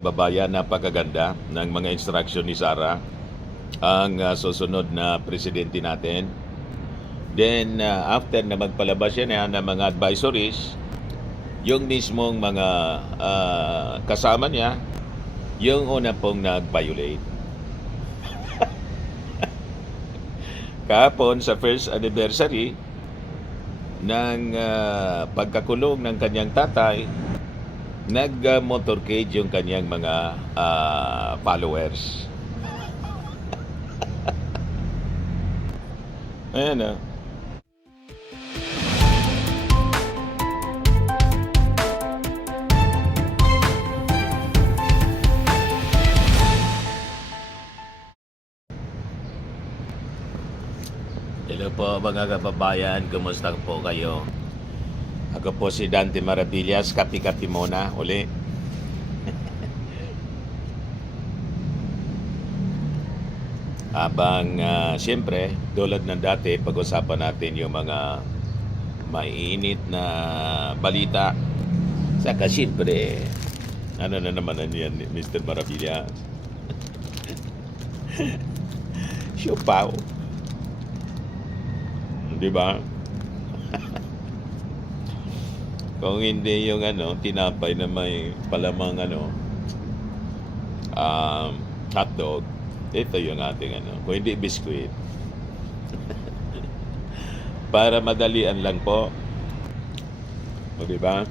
Babayan, napakaganda ng mga instruction ni Sara ang susunod na presidente natin. Then, after na magpalabas yan ng mga advisories, yung mismong mga kasama niya, yung una pong nag-violate. Kahapon sa first anniversary ng pagkakulong ng kanyang tatay, nag-motorcade yung kanyang mga followers. Ayan na. Hello po mga kababayan, kumusta po kayo? Ako po si Dante Maravillas, kapi-kapi muna uli. Habang siyempre, tulad ng dati, pag-usapan natin yung mga maiinit na balita. Saka siyempre, ano na naman yan, Mr. Maravillas? Siupaw. Di ba? Kung hindi yung tinapay na may palamang hotdog, ito yung ating kung hindi biskuit. Para madalian lang po. O di ba?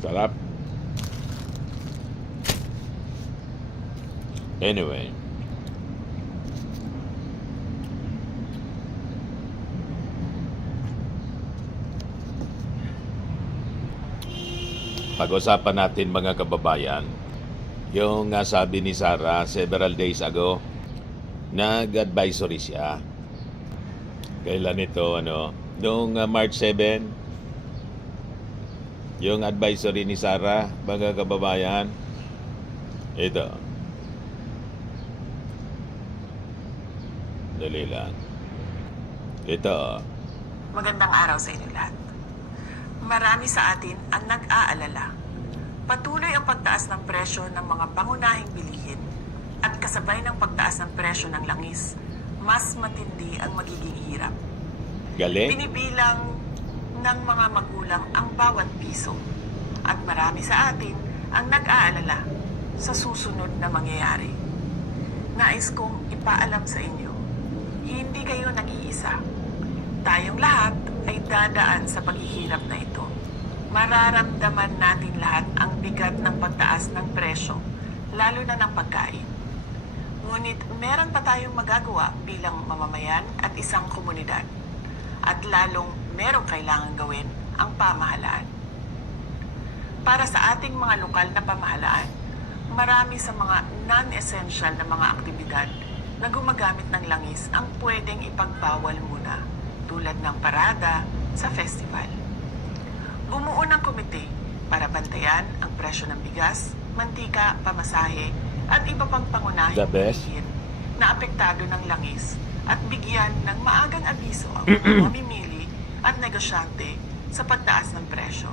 Sarap. Anyway, pag-usapan natin mga kababayan, yung sabi ni Sara several days ago, nag-advisory siya. Kailan ito, noong March 7, yung advisory ni Sara, mga kababayan, ito. Dali lang. Ito. Magandang araw sa inyo lahat. Marami sa atin ang nag-aalala. Patuloy ang pagtaas ng presyo ng mga pangunahing bilihin at kasabay ng pagtaas ng presyo ng langis, mas matindi ang magiging hirap. Galing. Binibilang ng mga magulang ang bawat piso at marami sa atin ang nag-aalala sa susunod na mangyayari. Nais kong ipaalam sa inyo, hindi kayo nag-iisa. Tayong lahat ay dadaan sa paghihirap na ito. Mararamdaman natin lahat ang bigat ng pagtaas ng presyo, lalo na ng pagkain. Ngunit meron pa tayong magagawa bilang mamamayan at isang komunidad. At lalong merong kailangan gawin ang pamahalaan. Para sa ating mga lokal na pamahalaan, marami sa mga non-essential na mga aktibidad na gumagamit ng langis ang pwedeng ipagbawal muna, tulad ng parada sa festival. Bumuo ng komite para bantayan ang presyo ng bigas, mantika, pamasahe at iba pang pangunahing bilihin na apektado ng langis at bigyan ng maagang abiso ang mga mamimili at negosyante sa pagtaas ng presyo.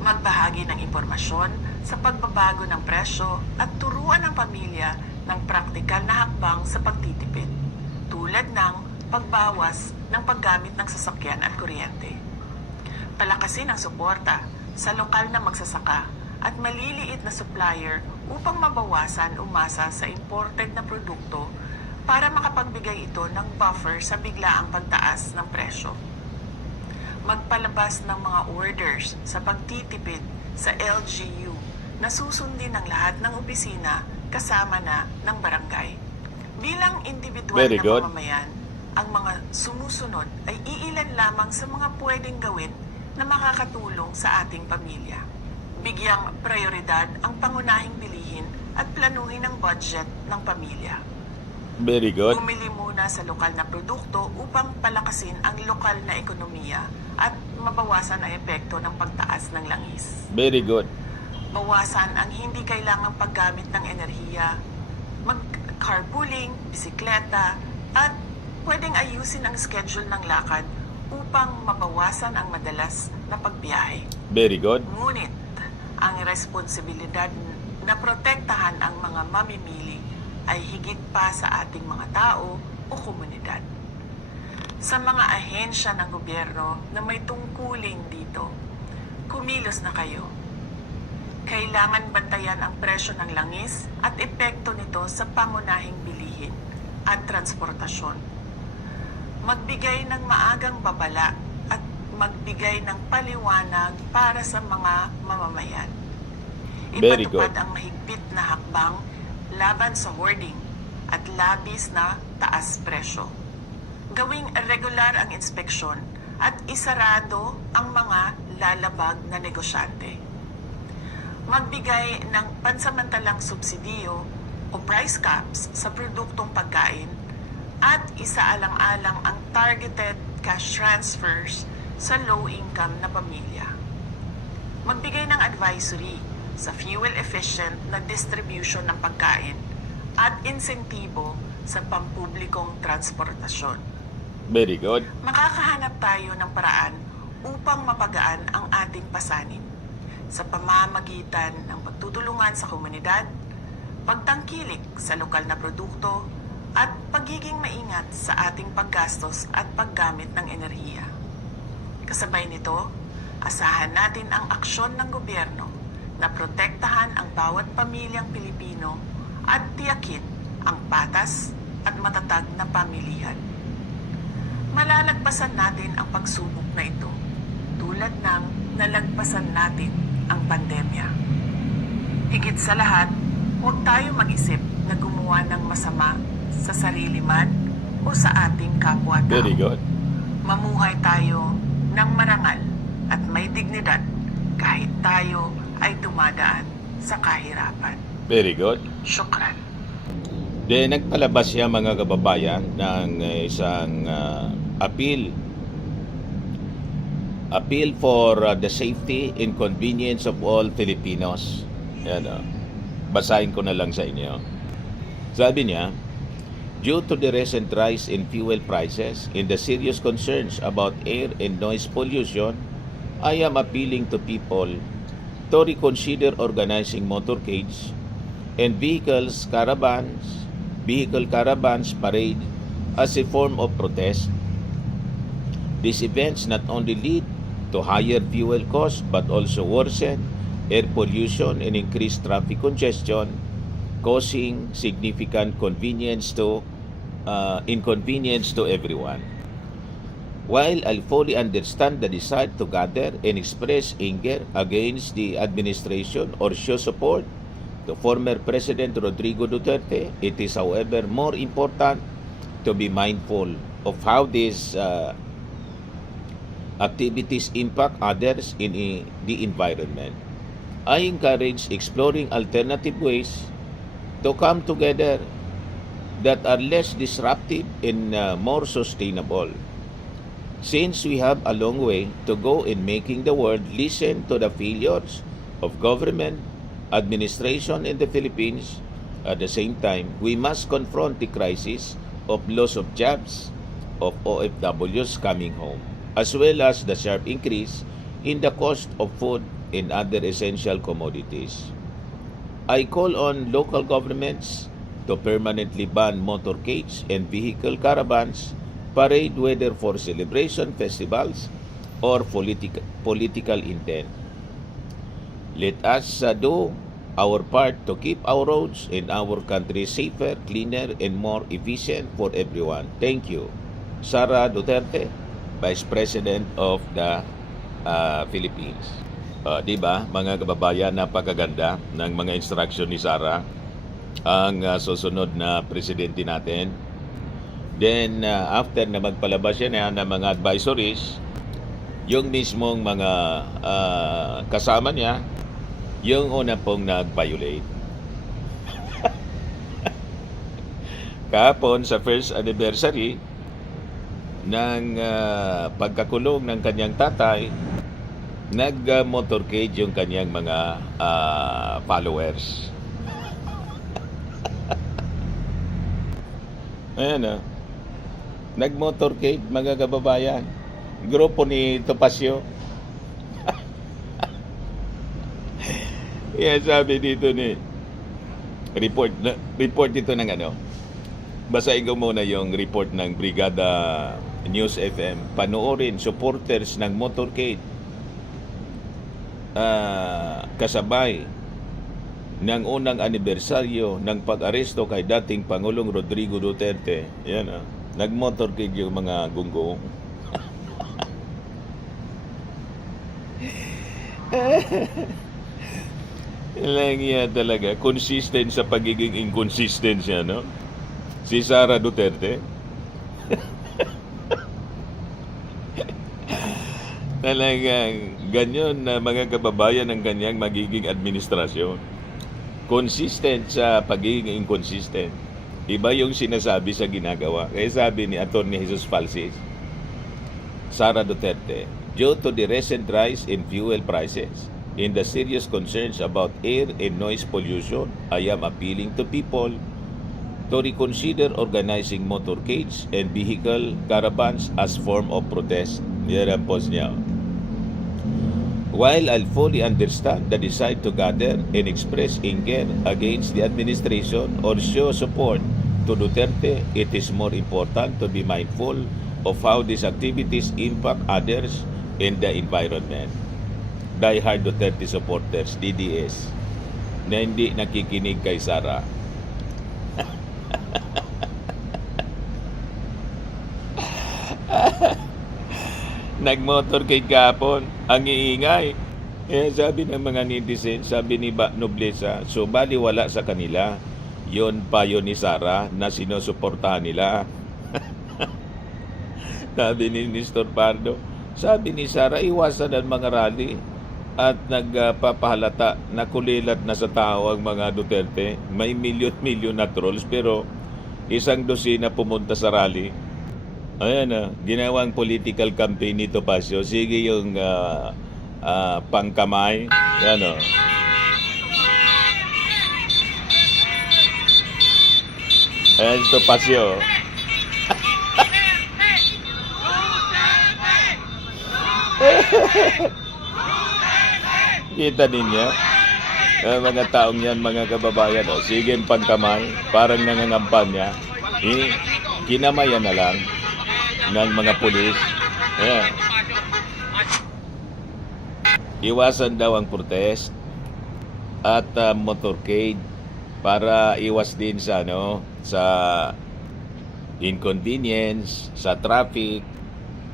Magbahagi ng impormasyon sa pagbabago ng presyo at turuan ng pamilya ng praktikal na hakbang sa pagtitipid, tulad ng pagbawas ng paggamit ng sasakyan at kuryente. Palakasin ang suporta sa lokal na magsasaka at maliliit na supplier upang mabawasan umasa sa imported na produkto para makapagbigay ito ng buffer sa biglaang pagtaas ng presyo. Magpalabas ng mga orders sa pagtitipid sa LGU na susundin ng lahat ng opisina kasama na ng barangay. Bilang individual na mamamayan, ang mga sumusunod ay iilan lamang sa mga pwedeng gawin na makakatulong sa ating pamilya. Bigyang prioridad ang pangunahing bilihin at planuhin ang budget ng pamilya. Very good. Bumili muna sa lokal na produkto upang palakasin ang lokal na ekonomiya at mabawasan ang epekto ng pagtaas ng langis. Very good. Bawasan ang hindi kailangang paggamit ng enerhiya, mag-carpooling, bisikleta, at pwedeng ayusin ang schedule ng lakad upang mabawasan ang madalas na pagbiyahe. Very good. Ngunit, aming responsibilidad na protektahan ang mga mamimili ay higit pa sa ating mga tao o komunidad. Sa mga ahensya ng gobyerno na may tungkulin dito, kumilos na kayo. Kailangan bantayan ang presyo ng langis at epekto nito sa pangunahing bilihin at transportasyon. Magbigay ng maagang babala at magbigay ng paliwanag para sa mga mamamayan. Very good. Ipatupad ang mahigpit na hakbang laban sa hoarding at labis na taas presyo. Gawing regular ang inspeksyon at isarado ang mga lalabag na negosyante. Magbigay ng pansamantalang subsidiyo o price caps sa produktong pagkain at isaalang-alang ang targeted cash transfers sa low-income na pamilya. Magbigay ng advisory sa fuel-efficient na distribution ng pagkain at insentibo sa pampublikong transportasyon. Very good. Makakahanap tayo ng paraan upang mapagaan ang ating pasanin sa pamamagitan ng pagtutulungan sa komunidad, pagtangkilik sa lokal na produkto, at pagiging maingat sa ating paggastos at paggamit ng enerhiya. Kasabay nito, asahan natin ang aksyon ng gobyerno na protektahan ang bawat pamilyang Pilipino at tiyakin ang patas at matatag na pamilihan. Malalagpasan natin ang pagsubok na ito tulad ng nalagpasan natin ang pandemya. Higit sa lahat, huwag tayo mag-isip na gumawa ng masama sa sarili man o sa ating kapwa-tao. Very good. Mamuhay tayo ng marangal at may dignidad kahit tayo ay dumadaan sa kahirapan. Very good. Syukran. Then nagpalabas siya mga kababayan ng isang appeal for the safety and convenience of all Filipinos. Yan, basahin ko na lang sa inyo. Sabi niya, due to the recent rise in fuel prices and the serious concerns about air and noise pollution, I am appealing to people to reconsider organizing motorcades and vehicle caravans parade as a form of protest. These events not only lead to higher fuel costs but also worsen air pollution and increase traffic congestion, causing significant inconvenience to everyone. While I fully understand the desire to gather and express anger against the administration or show support to former President Rodrigo Duterte, it is however more important to be mindful of how these activities impact others in the environment. I encourage exploring alternative ways to come together that are less disruptive and more sustainable. Since we have a long way to go in making the world listen to the failures of government administration in the Philippines, at the same time, we must confront the crisis of loss of jobs of OFWs coming home, as well as the sharp increase in the cost of food and other essential commodities. I call on local governments to permanently ban motorcades and vehicle caravans, parade whether for celebration, festivals, or political intent. Let us do our part to keep our roads and our country safer, cleaner, and more efficient for everyone. Thank you. Sara Duterte, Vice President of the Philippines. Diba, mga kababayan, napakaganda ng mga instruction ni Sara, ang susunod na presidente natin. Then, after na magpalabas siya ng mga advisories, yung mismong mga kasama niya, yung una pong nag-violate. Kahapon, sa first anniversary ng pagkakulong ng kanyang tatay, nag-motorcade yung kanyang mga followers. Ayan, nag-motorcade, mga kababayan. Grupo ni Topacio. Kaya sabi dito ni report ito ng ano. Basahin ko muna yung report ng Brigada News FM. Panoorin supporters ng motorcade. Kasabay ng unang anibersaryo ng pag-aresto kay dating Pangulong Rodrigo Duterte. Yan nag-motorcade yung mga gunggong. Lang yan talaga. Consistent sa pagiging inconsistent siya, no? Si Sara Duterte. Talagang ganyan na mga kababayan ng kanyang magiging administrasyon. Consistent sa pagiging inconsistent. Iba yung sinasabi sa ginagawa. Kaya sabi ni Atty. Jesus Falsis, Sara Duterte, due to the recent rise in fuel prices and the serious concerns about air and noise pollution, I am appealing to people to reconsider organizing motorcades and vehicle caravans as form of protest. Yan ang post niya. While I fully understand the desire to gather and express anger against the administration or show support to Duterte, it is more important to be mindful of how these activities impact others and the environment. Die-hard Duterte supporters, DDS, na hindi nakikinig kay Sara. Nagmotorcade kahapon, ang iingay. Sabi ng mga netizen, sabi ni Noblesa, so baliwala sa kanila, yon payo ni Sara na sinusuportahan nila. Sabi ni Nestor Pardo, sabi ni Sara, iwasan ang mga rally at nagpapahalata na kulilat na sa tao ang mga Duterte. May milyon-milyon na trolls pero isang dosina pumunta sa rally. Ayan ginawang political campaign ni Topacio. Sige yung pangkamay. Yan Ayan Topacio. Kita ninyo? Mga taong yan, mga kababayan. Sige yung pangkamay. Parang nangangampanya. Kinamayan na lang ng mga pulis. Iwasan daw ang protest at motorcade para iwas din sa sa inconvenience, sa traffic,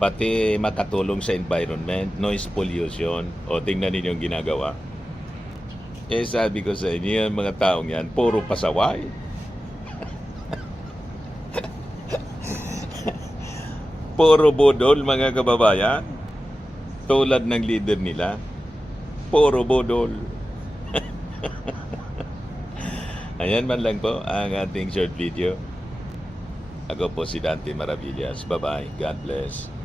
pati makatulong sa environment, noise pollution. O tingnan ninyo yung ginagawa. Sabi ko sa inyo, yung mga taong yan, puro pasaway. Puro budol, mga kababayan. Tulad ng leader nila. Puro budol. Ayan man lang po ang ating short video. Ako po si Dante Maravillas. Bye-bye. God bless.